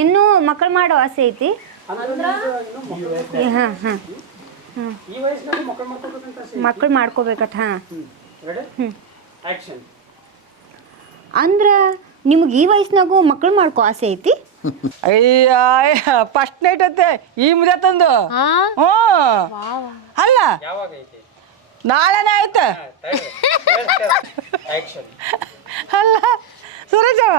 ಇನ್ನೂ ಮಕ್ಕಳು ಮಾಡೋ ಆಸೆ ಐತಿ. ಹಾಂ ಹಾಂ ಹಾಂ ಮಕ್ಕಳು ಮಾಡ್ಕೋಬೇಕತ್ತ. ಹಾಂ ಹ್ಞೂ ಅಂದ್ರೆ ನಿಮ್ಗೆ ಈ ವಯಸ್ಸಿನಾಗೂ ಮಕ್ಕಳು ಮಾಡ್ಕೋ ಆಸೆ ಐತಿ? ಅಯ್ಯ ಫಸ್ಟ್ ನೈಟ್ ಐತೆ ಈ ಮುದೆ ತಂದು. ಹ್ಞೂ ಅಲ್ಲ ನಾಳೆನೇ ಆಯ್ತು. ಅಲ್ಲ ಸುರೇಶವ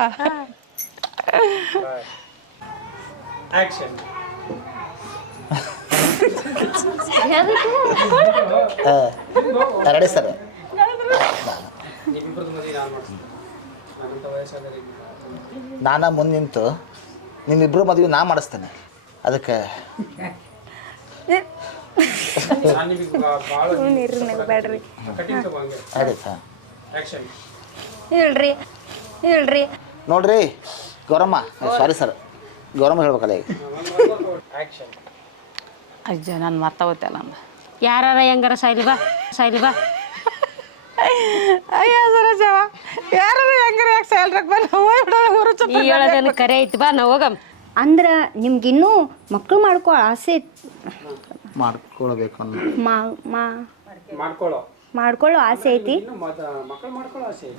ರೆಡಿ ಸರ್. ನಾನು ಮುಂದೆ ನಿಂತು ನಿಮ್ಮಿಬ್ರು ಮದುವೆ ನಾ ಮಾಡಿಸ್ತೇನೆ. ಅದಕ್ಕೆ ಹೇಳ್ರಿ ಹೇಳ್ರಿ. ನೋಡ್ರಿ ಗೌರಮ್ಮ, ಸಾರಿ ಸರ್, ಗೌರಮ್ಮ ಹೇಳ್ಬೇಕಲ್ಲ ಈಗ. ಅಜ್ಜ ನಾನು ಮರ್ತೋಗ್ತಲ್ಲ ಅಂದ. ಯಾರ ಹೆಂಗಾರ ಸಾಯ್ಲಿ ಬಾ ಸಾಯ್ಲಿ ಬಾ. ಅಯ್ಯ ಸುರೇಶವ ಯಾರು ಹೆಂಗಾರ ಯಾಕೆ ಸಾಯ್ಲ್ರಕ್ ಬಂದು ನೀ ಹೇಳೋದೇನು ಕರೆ ಐತಿ ಬಾ ನಾವು ಹೋಗಮ್. ಅಂದ್ರೆ ನಿಮ್ಗಿನ್ನೂ ಮಕ್ಕಳು ಮಾಡ್ಕೋ ಆಸೆ ಮಾಡ್ಕೊಳ್ಬೇಕು ಮಾಡ್ಕೊಳ್ಳೋ ಆಸೆ ಐತಿ.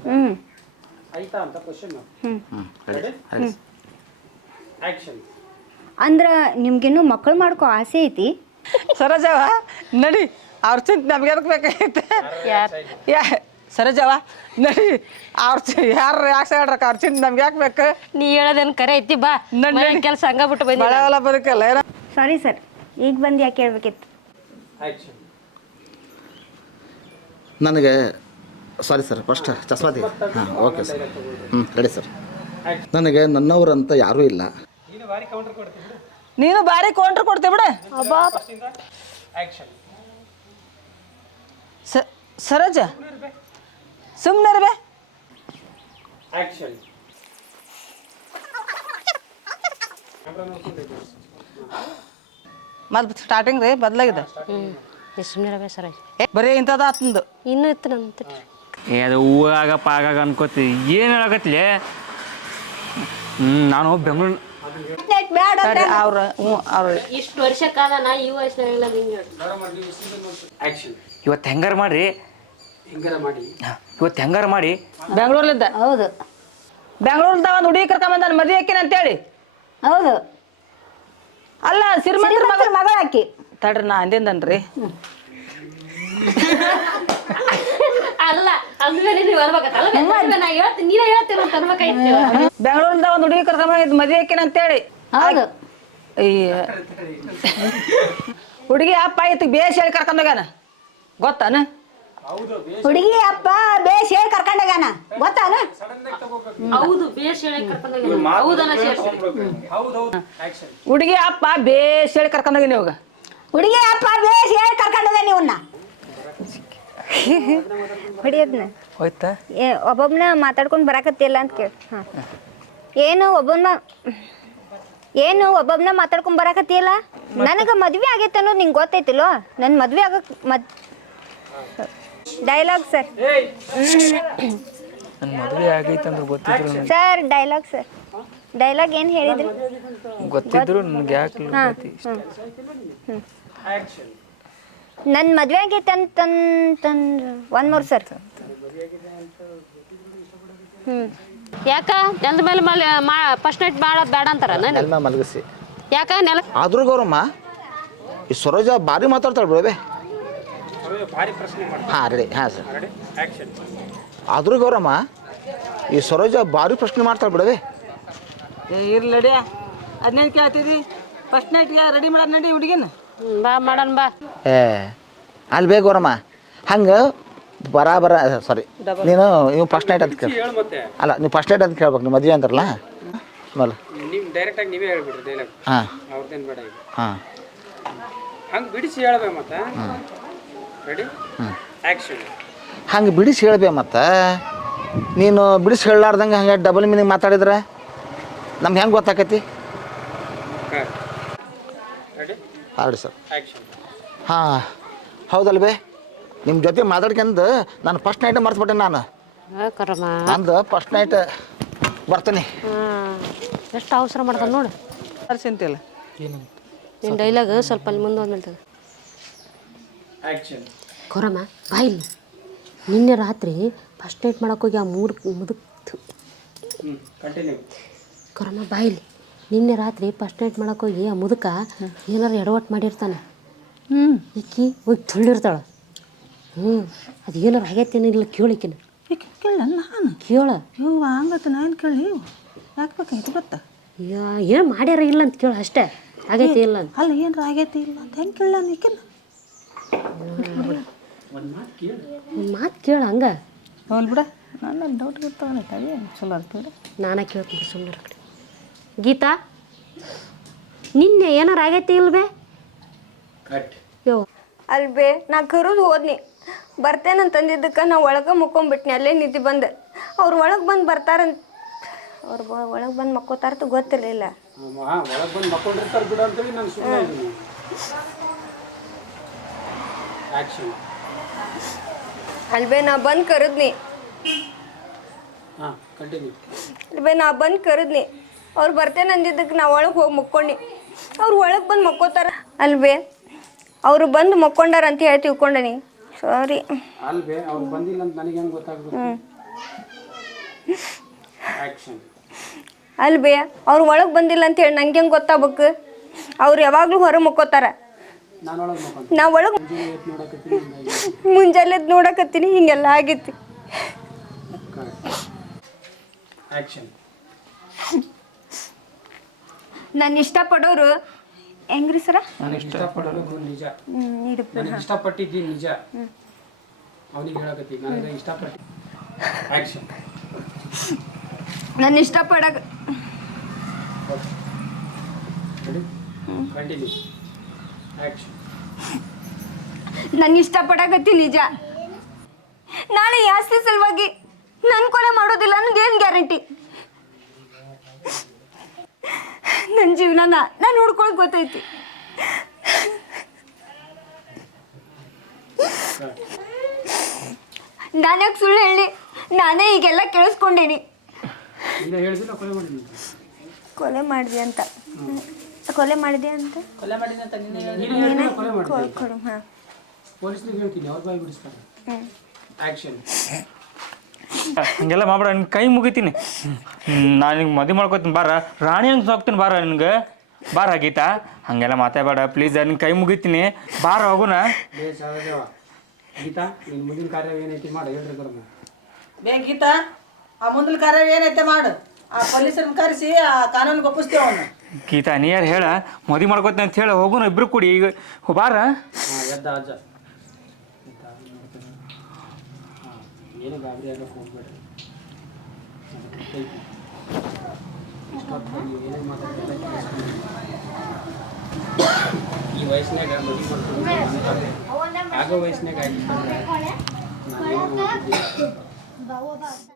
ಹ್ಞೂ ಅಂದ್ರೆ ನಿಮ್ಗಿನ್ನೂ ಮಕ್ಕಳು ಮಾಡ್ಕೋ ಆಸೆ ಐತಿ. ಸರೋಜವ ನಡಿ, ಅವ್ರ ಚಿಂತೆ ನಮ್ಗೆ ಅದಕ್ಕೆ ಬೇಕಾಗೈತೆ. ಸರೋಜವ ನಡಿ, ಅವ್ರ ಯಾರು ಯಾಕೆ ಹೇಳ್ರಕ್ಕ, ಅವ್ರ ಚಿಂತೆ ನಮ್ಗೆ ಯಾಕೆ ಬೇಕು? ನೀ ಹೇಳೋದೇನು ಕರೆ ಐತಿ ಬಾ. ಕೆಲಸ ಹಂಗಬಿಟ್ಟು ಬಂದಿ ಮಳೆಗಾಲ ಬದುಕಲ್ಲ ಏನೋ. ಸಾರಿ ಸರ್, ಈಗ ಬಂದು ಯಾಕೆ ಹೇಳ್ಬೇಕಿತ್ತು? ನನಗೆ ಸಾರಿ ಸರ್, ಫಸ್ಟ್ ಚಸ್ಮಾತಿ. ಹಾಂ ಓಕೆ ಸರ್. Ready sir. ನನಗೆ ನನ್ನವರಂತ ಯಾರೂ ಇಲ್ಲ. ನೀನು ಭಾರಿ ಕೌಂಟ್ರ್ ಕೊಡ್ತೀವಿ ಬಿಡ. ಸರೋಜ ಸುಮ್ಮನೆ ಇರ್ಬೇ. ಮತ್ತೆ ಸ್ಟಾರ್ಟಿಂಗ್ ರೀ ಬದಲಾಗಿದೆ. ಸುಮ್ಮನೆ ಸರ ಬರೀ ಇಂಥದ್ದು ಆತಂದು ಇನ್ನೂ ಇತ್ತು ನಂತ. ಅದು ಹೂವಾಗ ಪಾಗಾಗ ಅನ್ಕೋತಿ ಏನು ಹೇಳಕತ್ಲಿ. ನಾನು ಬೆಂಗಳೂರು ಅವ್ರ ಅವ್ರು ಇಷ್ಟು ವರ್ಷಕ್ಕಾದ ನಾ ಈ ವಯಸ್ಸಿನಾಗೆಲ್ಲ ಹಿಂಗೆ ಇವತ್ತು ಹೆಂಗಾರ ಮಾಡ್ರಿ, ಇವತ್ತು ಹೆಂಗಾರ ಮಾಡಿ ಬೆಂಗಳೂರ್ಲಿದ್ದ. ಹೌದು ಬೆಂಗಳೂರ್ದ ಒಂದು ಹುಡುಗಿ ಕರ್ಕೊಂಬಂದ ಮದುವೆ ಹಾಕಿನ ಅಂತೇಳಿ. ಹೌದು. ಅಲ್ಲ ಸಿರಿಮಂತ್ರ ಮಗಳ ಹಾಕಿ ತಡ್ರಿ ನಾ ಅಂದಿಂದನ್ರಿ. ಅಲ್ಲ ಅಂದ್ಮೇಲೆ ನೀವು ಅನ್ಬೇಕಲ್ಲ, ನಾ ಹೇಳ್ತೀನಿ ನೀನೇ ಹೇಳ್ತೀನಿ ಅಂತ ಅನ್ಬೇಕಾಯ್ತು. ಬೆಂಗಳೂರಿಂದ ಒಂದು ಹುಡುಗಿ ಕರ್ಕೊಂಬಂದ ಮದುವೆ ಹಾಕಿನ ಅಂತೇಳಿ. ಹೌದು. ಈ ಹುಡುಗಿ ಅಪ್ಪ ಇತ್ತು ಬೇಸ್ ಹೇಳಿ ಕರ್ಕೊಂಡೋಗ್ಯಾನ, ಗೊತ್ತಾನ? ಹುಡುಗಿ ಅಪ್ಪ ಬೇಸ್ ಹೇಳಿ ಕರ್ಕೊಂಡೋಗ್ಯಾನ, ಗೊತ್ತಾನ? ಹೌದು ಬೇಸ್ ಹೇಳಿ ಕರ್ಕೊಂಡೋಗಿ. ಹೌದನ ಹುಡುಗಿ ಅಪ್ಪ ಬೇಸ್ ಹೇಳಿ ಕರ್ಕೊಂಡೋಗಿ ನೀವಾಗ. ಹುಡುಗಿ ಅಪ್ಪ ಬೇಸ್ ಹೇಳಿ ಕರ್ಕೊಂಡೋಗ ನೀವನ್ನ ಹೊಡಿಯೋದ್ನ ಹೋಯ್ತಾ? ಒಬ್ಬೊಬ್ಬನ ಮಾತಾಡ್ಕೊಂಡು ಬರಾಕತ್ತಿಲ್ಲ ಅಂತ ಕೇಳಿ. ಹಾಂ ಏನು ಒಬ್ಬೊಬ್ಬನ ಮಾತಾಡ್ಕೊಂಡು ಬರಾಕತ್ತಿಲ್ಲ? ನನಗೆ ಮದ್ವೆ ಆಗೈತೆ ಅನ್ನೋದು ನಿಂಗೆ ಗೊತ್ತೈತಿಲ್ಲೋ. ನನ್ನ ಮದ್ವೆ ಆಗಕ್ಕೆ ಡೈಲಾಗ್ ಸರ್. ನನ್ನ ಮದುವೆ ಆಗೈತೆ ಅಂದ್ರೆ ಗೊತ್ತಿದ್ರು ಸರ್ ಡೈಲಾಗ್ ಸರ್, ಡೈಲಾಗ್ ಏನು ಹೇಳಿದ್ರಿ? ಗೊತ್ತಿದ್ರು ನನಗೆ ಯಾಕೆ ನನ್ನ ಮದ್ವೆ ಆಗೈತೆ ಅಂತಂದ್ರೆ ಒನ್ ಮೋರ್ ಸರ್. ಯಾಕ ನೆಲದ ಮೇಲೆ ಫಸ್ಟ್ ನೈಟ್ ಮಾಡೋದು ಬೇಡ ಅಂತಾರ ನೆಲ ಮಲಗಿಸಿ. ಯಾಕ ನೆಲ ಆದ್ರೂ ಗೌರಮ್ಮ ಈ ಸರೋಜ ಭಾರಿ ಮಾತಾಡ್ತಾಳೆ ಬಿಡಬೇ. ಹಾಂ ರೆಡಿ. ಹಾಂ ಸರ್. ಆದ್ರೂ ಗೌರಮ್ಮ ಈ ಸರೋಜ ಭಾರಿ ಪ್ರಶ್ನೆ ಮಾಡ್ತಾಳೆ ಬಿಡಬೇ. ಇರ್ಲಿ ನಡಿಯ, ಅದನ್ನೇನು ಕೇಳ್ತಿದ್ದಿ? ಫಸ್ಟ್ ನೈಟ್ಗೆ ರೆಡಿ ಮಾಡೋದು ನಡಿ ಹುಡುಗಿನ. ಬಾ ಮಾಡೋಣ ಬಾ. ಅಲ್ಲಿ ಬೇ ಗೌರಮ್ಮ, ಹಂಗೆ ಸಾರಿ ನೀವು ಫಸ್ಟ್ ನೈಟ್ ಅಂತ ಕೇಳಿ. ಅಲ್ಲ ನೀವು ಫಸ್ಟ್ ನೈಟ್ ಅಂತ ಕೇಳ್ಬೇಕು, ನೀವು ಮದುವೆ ಅಂತಾರಲ್ಲ ಮೇಲೆ. ನೀವು ಡೈರೆಕ್ಟಾಗಿ ನೀವೇ ಹೇಳ್ಬಿಡ್ರಿ ಡೈಲಾಗ್. ಹಾಂ ಅವ್ರದ್ದೇನು ಬೇಡ ಈಗ. ಹಾಂ ಹಂಗೆ ಬಿಡಿಸಿ ಹೇಳ್ಬೇ ಮತ್ತೆ. Ready action. ಹಂಗೆ ಬಿಡಿಸಿ ಹೇಳ್ಬೇ ಮತ್ತು ನೀನು ಬಿಡಿಸಿ ಹೇಳಲಾರ್ದಂಗೆ ಹಂಗೆ ಡಬಲ್ ಮೀನಿಂಗ್ ಮಾತಾಡಿದ್ರೆ ನಮ್ಗೆ ಹೆಂಗೆ ಗೊತ್ತಾಕೈತಿ? ರೆಡಿ ಹಾಂ ಸರ್. ಆ್ಯಕ್ಷನ್. ಹಾಂ ಹೌದಲ್ವೇ, ನಿಮ್ಮ ಜೊತೆ ಮಾತಾಡ್ಕೊಂಡು ನಾನು ಫಸ್ಟ್ ನೈಟ್ ಮರ್ತ್ಬಿಟ್ಟೆ. ನಾನು ನಂದು ಫಸ್ಟ್ ನೈಟ್ ಬರ್ತೀನಿ. ಎಷ್ಟು ಅವಸರ ಮಾಡ್ತಾನೆ ನೋಡು. ಅರ್ಸಿಂತಿಲ್ಲ ನಿನ್ನ ಡೈಲಾಗ್ ಸ್ವಲ್ಪ ಅಲ್ಲಿ ಮುಂದೆ ಹೋದ್ಮೇಲೆ ಆ್ಯಕ್ಷನ್. ಕೊರಮ್ಮ ಬಾಯಿಲಿ. ನಿನ್ನೆ ರಾತ್ರಿ ಫಸ್ಟ್ ನೈಟ್ ಮಾಡೋಕ್ಕೋಗಿ ಆ ಮುದುಕ್ ಕಂಟಿನ್ಯೂ. ಕೊರಮ್ಮ ಬಾಯಿಲಿ. ನಿನ್ನೆ ರಾತ್ರಿ ಫಸ್ಟ್ ನೈಟ್ ಮಾಡೋಕ್ಕೋಗಿ ಆ ಮುದುಕ ಏನಾರು ಎಡವಟ್ಟು ಮಾಡಿರ್ತಾನೆ. ಈಕಿ ಹೋಗಿ ತುಳ್ಳಿರ್ತಾಳೆ. ಅದು ಏನಾರು ಆಗೈತೇನಿಲ್ಲ ಕೇಳಿಕಿನ ಕೇಳ ನಾನು ಕೇಳ. ಇವು ಹಂಗತ್ತ ನಾನು ಕೇಳಿ ಯಾಕೆ ಬೇಕಾಯ್ತು ಗೊತ್ತಾ? ಏನು ಮಾಡ್ಯಾರ ಇಲ್ಲ ಅಂತ ಕೇಳ ಅಷ್ಟೇ. ಆಗೈತಿ ಇಲ್ಲ ಅಂತ. ಅಲ್ಲ ಏನ್ರ ಆಗೈತಿ ಇಲ್ಲ ಅಂತ ಹೆಂಗೆ ಕೇಳ ನೀಕಿನ ಒಂದು ಮಾತು ಕೇಳ ಹಂಗೆ. ಹೋಲ್ ಬಿಡ ನನ್ನ ಡೌಟ್ ಗೊತ್ತಾಗ ಚಲೋ ಅಂತ ಬಿಡ. ನಾನೇ ಕೇಳ್ತೀನಿ ಸುಮ್ಮನೆ ಕಡೆ. ಗೀತಾ ನಿನ್ನೆ ಏನಾರು ಆಗೈತಿ ಇಲ್ವೇ? ಕಟ್. ಯೋ ಅಲ್ಬೇ ನಾ ಕರುದು ಹೋದ್ನಿ ಬರ್ತೇನಂತಂದಿದ್ದಕ್ಕೆ ನಾ ಒಳಗೆ ಮುಕ್ಕೊಂಬಿಟ್ನಿ. ಅಲ್ಲೇ ನಿದ್ದೆ ಬಂದು ಅವ್ರು ಒಳಗೆ ಬಂದು ಬರ್ತಾರಂತ. ಅವ್ರು ಒಳಗೆ ಬಂದು ಮಕ್ಕೋತಾರಂತ ಗೊತ್ತಿರಲಿಲ್ಲ. ಒಳಗೆ ಬಂದು ಮಕ್ಕೊಂಡಿರ್ತಾರೆ ಬಿಡು ಅಂತೇಳಿ ನಾನು ಸುಮ್ಮನೆ ಇದ್ದೀನಿ. ಆ್ಯಕ್ಷನ್. ಅಲ್ಬೇ ನಾ ಬಂದು ಕರೆದ್ನಿ. ಹಾಂ ಕಂಟಿನ್ಯೂ. ಅಲ್ಬೇ ನಾ ಬಂದು ಕರೆದ್ನಿ. ಅವ್ರು ಬರ್ತೇನೆ ಅಂದಿದ್ದಕ್ಕೆ ನಾ ಒಳಗೆ ಹೋಗಿ ಮುಕ್ಕೊಂಡಿ. ಅವ್ರು ಒಳಗೆ ಬಂದು ಮಕ್ಕೋತಾರ ಅಲ್ವೇ. ಅವರು ಬಂದು ಮಕ್ಕೊಂಡಾರ ಅಂತ ಹೇಳಿ ತಿಳ್ಕೊಂಡನಿ. ಸಾರಿ. ಅಲ್ವೇ ಅವ್ರು ಬಂದಿಲ್ಲ ಅಂತ ನನಗೆ ಹೆಂಗೆ ಗೊತ್ತಾಗ್ಬೇಕು? ಆ್ಯಕ್ಷನ್. ಅಲ್ವೇ ಅವ್ರು ಒಳಗೆ ಬಂದಿಲ್ಲ ಅಂತ ಹೇಳಿ ನಂಗೆ ಹೆಂಗೆ ಗೊತ್ತಾಗ್ಬೇಕು? ಅವ್ರು ಯಾವಾಗಲೂ ಹೊರಗೆ ಮಕ್ಕೋತಾರ. ನಾನು ಒಳಗೆ ಮಕ್ಕೊಂಡೆ. ನಾ ಒಳಗೆ ಮುಂಜಾನೆದ್ದು ನೋಡಕತ್ತೀನಿ ಹಿಂಗೆಲ್ಲ ಆಗೈತಿ. ಆ್ಯಕ್ಷನ್. ನಾನು ಇಷ್ಟಪಡೋರು ಹೆಂಗ್ರಿ ಸರ? ನಾನು ಇಷ್ಟಪಡೋದು ನಿಜ. ನನಗೆ ಇಷ್ಟಪಟ್ಟಿದ್ದೀನಿ ನಿಜ. ಅವನಿಗೆ ಹೇಳಕತ್ತೀನಿ ನನಗೆ ಇಷ್ಟಪಟ್ಟು. ಆ್ಯಕ್ಷನ್. ನಾನು ಇಷ್ಟಪಡೋಕೆ ಕಂಟಿನ್ಯೂ. ಆ್ಯಕ್ಷನ್. ನಾನು ಇಷ್ಟಪಡಕತ್ತಿ ನಿಜ. ನಾಳೆ ಈ ಆಸ್ತಿ ಸಲುವಾಗಿ ನನ್ನ ಕೊಲೆ ಮಾಡೋದಿಲ್ಲ ಅನ್ನೋದೇನು ಗ್ಯಾರಂಟಿ? ನನ್ನ ಜೀವನನ ನಾನು ನೋಡ್ಕೊಳ್ಳೋದು ಗೊತ್ತೈತಿ. ನಾನ್ಯಾಕೆ ಸುಳ್ಳು ಹೇಳಿ? ನಾನೇ ಈಗೆಲ್ಲ ಕೇಳಿಸ್ಕೊಂಡೇನಿ. ಇಲ್ಲ ಹೇಳಿದಿಲ್ಲ ಕೊಲೆ ಮಾಡಿದ್ದೀನಿ. ಕೊಲೆ ಮಾಡಿದೆ ಅಂತ. ಕೊಲೆ ಮಾಡಿದೆ ಅಂತ ಕೊಲೆ ಮಾಡಿದ ಅಂತ ನೀನು ನೀನು ಹೇಳಿದಿಲ್ಲ ಕೊಲೆ ಮಾಡಿದ್ದೀನಿ. ಕೊಡು. ಹಾಂ ಪೊಲೀಸ್ರಿಗೆ ಹೇಳ್ತೀನಿ ಅವ್ರ ಬಾಯಿ ಬಿಡಿಸ್ತಾರೆ. ಆ್ಯಕ್ಷನ್. ಹಂಗೆಲ್ಲ ಮಾಡ್ಬೇಡ, ನಿನ್ನ ಕೈ ಮುಗಿತೀನಿ. ನಾನು ನಿಂಗೆ ಮದುವೆ ಮಾಡ್ಕೊತೀನಿ ಬಾರ, ರಾಣಿ ಹಂಗೆ ಸಾಕ್ತೀನಿ ಬಾರ ನಿನ್ಗೆ. ಬಾರ ಗೀತಾ, ಹಂಗೆಲ್ಲ ಮಾತಾಡಬೇಡ ಪ್ಲೀಸ್. ನಿನ್ನ ಕೈ ಮುಗಿತೀನಿ ಬಾರ ಹೋಗುನ. ಸಹಜವ. ಗೀತಾ ನಿನ್ನ ಮುಂದಿನ ಕಾರ್ಯ ಏನೈತಿ ಮಾಡು ಹೇಳ್ರಿ ಬರಮ್ಮ. ಗೀತಾ ಆ ಮುಂದಿನ ಕಾರ್ಯ ಏನೈತೆ ಮಾಡು. ಆ ಪೊಲೀಸರನ್ನ ಕರೆಸಿ ಆ ಕಾನೂನಿಗೆ ಒಪ್ಪಿಸ್ತೇವೆ ಅವನು. ಗೀತಾ ನೀ ಯಾರು ಹೇಳ? ಮದುವೆ ಮಾಡ್ಕೊತೀನಿ ಅಂತ ಹೇಳಿ ಹೋಗುನ ಇಬ್ರು ಕೂಡಿ ಈಗ ಬಾರ. ಹಾಂ ಎದ್ದ ಅಜ್ಜ. ಹಾಂ ಏನು ಗಾಬರಿ ಆಗಕ್ಕೆ ಹೋಗ್ಬೇಡ್ರಿ. ಇಷ್ಟೊತ್ತು ಏನೇನು ಮಾತಾಡ್ತಾರೆ ಈ ವಯಸ್ಸಿನಾಗ ಮದುವೆ ಮಾಡ್ಕೊಂಡು ಆಗೋ ವಯಸ್ಸಿನಾಗ ಆಗಿತ್ತು. ನಾನು